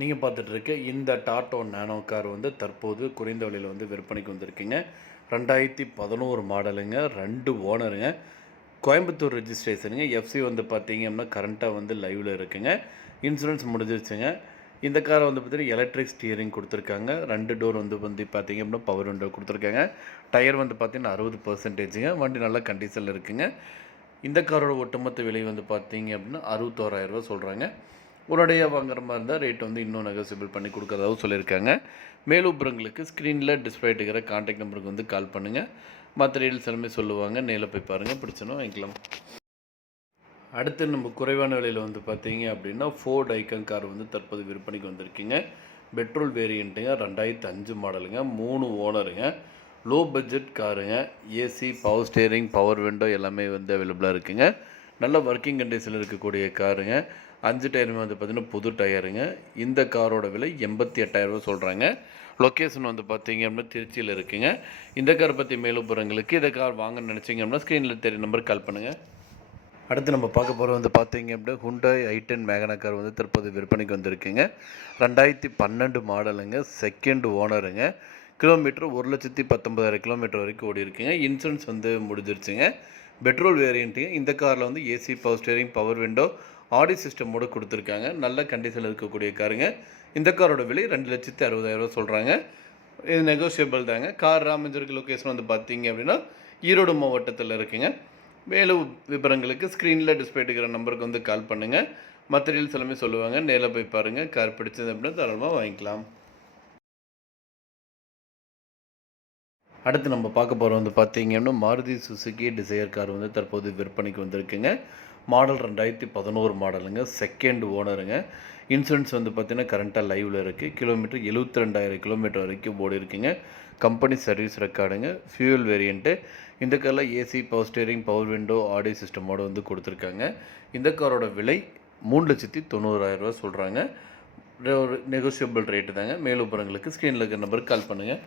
நீங்கள் பார்த்துட்டு இருக்க இந்த டாட்டோ நேனோ கார் வந்து தற்போது குறைந்த விலையில் வந்து விற்பனைக்கு வந்திருக்குங்க. 2011 மாடலுங்க, 2 ஓனருங்க, கோயம்புத்தூர் ரெஜிஸ்ட்ரேஷனுங்க. எஃப்சி வந்து பார்த்தீங்க அப்படின்னா கரண்ட்டாக வந்து லைவில் இருக்குங்க. இன்சூரன்ஸ் முடிஞ்சிருச்சுங்க. இந்த காரை வந்து பார்த்தீங்கன்னா எலக்ட்ரிக் ஸ்டியரிங் கொடுத்துருக்காங்க. 2 டோர் வந்து பார்த்தீங்க அப்படின்னா பவர் விண்டோ கொடுத்துருக்காங்க. டயர் வந்து பார்த்தீங்கன்னா 60%ங்க. வண்டி நல்ல கண்டிஷனில் இருக்குங்க. இந்த காரோட ஒட்டுமொத்த விலை வந்து பார்த்தீங்க அப்படின்னா 61,000 சொல்கிறாங்க. உடனடியாக வாங்குற மாதிரி இருந்தால் ரேட் வந்து இன்னும் நெகோசியபிள் பண்ணி கொடுக்குறதாகவும் சொல்லியிருக்காங்க. மேலும் விவரங்களுக்கு ஸ்க்ரீனில் டிஸ்பிளே இருக்கிற கான்டாக்ட் நம்பருக்கு வந்து கால் பண்ணுங்கள். மற்ற டீட்டெயில்ஸ் எல்லாமே சொல்லுவாங்க. நேரில் போய் பாருங்கள், பிடிச்சனும் வாங்கிக்கலாம். அடுத்து நம்ம குறைவான விலையில் வந்து பார்த்தீங்க அப்படின்னா ஃபோர்ட் ஐக்கன் கார் வந்து தற்போது விற்பனைக்கு வந்திருக்குங்க. பெட்ரோல் வேரியண்ட்டுங்க, 2005 மாடலுங்க, 3 ஓனருங்க, லோ பட்ஜெட் காருங்க. AC, power steering, power window எல்லாமே வந்து அவைலபிளாக இருக்குங்க. நல்ல ஒர்க்கிங் கண்டிஷனில் இருக்கக்கூடிய காருங்க. 5 டயருமே வந்து பார்த்திங்கன்னா புது டயருங்க. இந்த காரோட விலை 88,000 சொல்கிறாங்க. லொக்கேஷன் வந்து பார்த்தீங்க அப்படின்னா திருச்சியில் இருக்குங்க. இந்த காரை பற்றி மேலும் விவரங்களுக்கு இந்த கார் வாங்கன்னு நினச்சிங்க அப்படின்னா ஸ்க்ரீனில் தெரிய நம்பருக்கு கால் பண்ணுங்கள். அடுத்து நம்ம பார்க்க போகிற வந்து பார்த்தீங்க அப்படின்னா ஹுண்டாய் i10 மேகனா கார் வந்து தற்போது விற்பனைக்கு வந்திருக்குங்க. 2012 மாடலுங்க, செகண்ட் ஓனருங்க. கிலோமீட்டர் 1,19,000 கிலோமீட்டர் வரைக்கும் ஓடி இருக்குங்க. இன்சூரன்ஸ் வந்து முடிஞ்சிருச்சுங்க. பெட்ரோல் வேரியண்ட்டுங்க. இந்த காரில் வந்து AC, power steering, power window, ஆடி சிஸ்டமோடு கொடுத்துருக்காங்க. நல்ல கண்டிஷனில் இருக்கக்கூடிய காருங்க. இந்த காரோட விலை 2,60,000 சொல்கிறாங்க. இது நெகோசியபிள் தாங்க. கார் ராமஞ்சருக்கு லொக்கேஷன் வந்து பார்த்தீங்க அப்படின்னா ஈரோடு மாவட்டத்தில் இருக்குங்க. மேலும் விவரங்களுக்கு ஸ்க்ரீனில் டிஸ்பிளே இருக்கிற நம்பருக்கு வந்து கால் பண்ணுங்கள். மற்ற டீல்ஸ் எல்லாமே சொல்லுவாங்க. நேரில் போய் பாருங்கள். கார் பிடிச்சது அப்படின்னா தாராளமாக வாங்கிக்கலாம். அடுத்து நம்ம பார்க்க போகிற வந்து பார்த்தீங்க அப்படின்னா மாருதி சுசுகி டிசையர் கார் வந்து தற்போது விற்பனைக்கு வந்திருக்குங்க. மாடல் 2011 மாடலுங்க, செகண்ட் ஓனருங்க. இன்சூரன்ஸ் வந்து பார்த்திங்கன்னா கரண்ட்டாக லைவில் இருக்குது. கிலோமீட்டர் 72,000 கிலோமீட்டர் வரைக்கும் ஓடி இருக்குங்க. கம்பெனி சர்வீஸ் ரெக்கார்டுங்க. Fuel variant. இந்த காரில் AC, power steering, power window, audio சிஸ்டமோடு வந்து கொடுத்துருக்காங்க. இந்த காரோட விலை 3,90,000 சொல்கிறாங்க. ஒரு நெகோசியபிள் ரேட்டு தாங்க. மேலும் விவரங்களுக்கு ஸ்க்ரீனில் இருக்கிற நம்பருக்கு கால் பண்ணுங்கள்.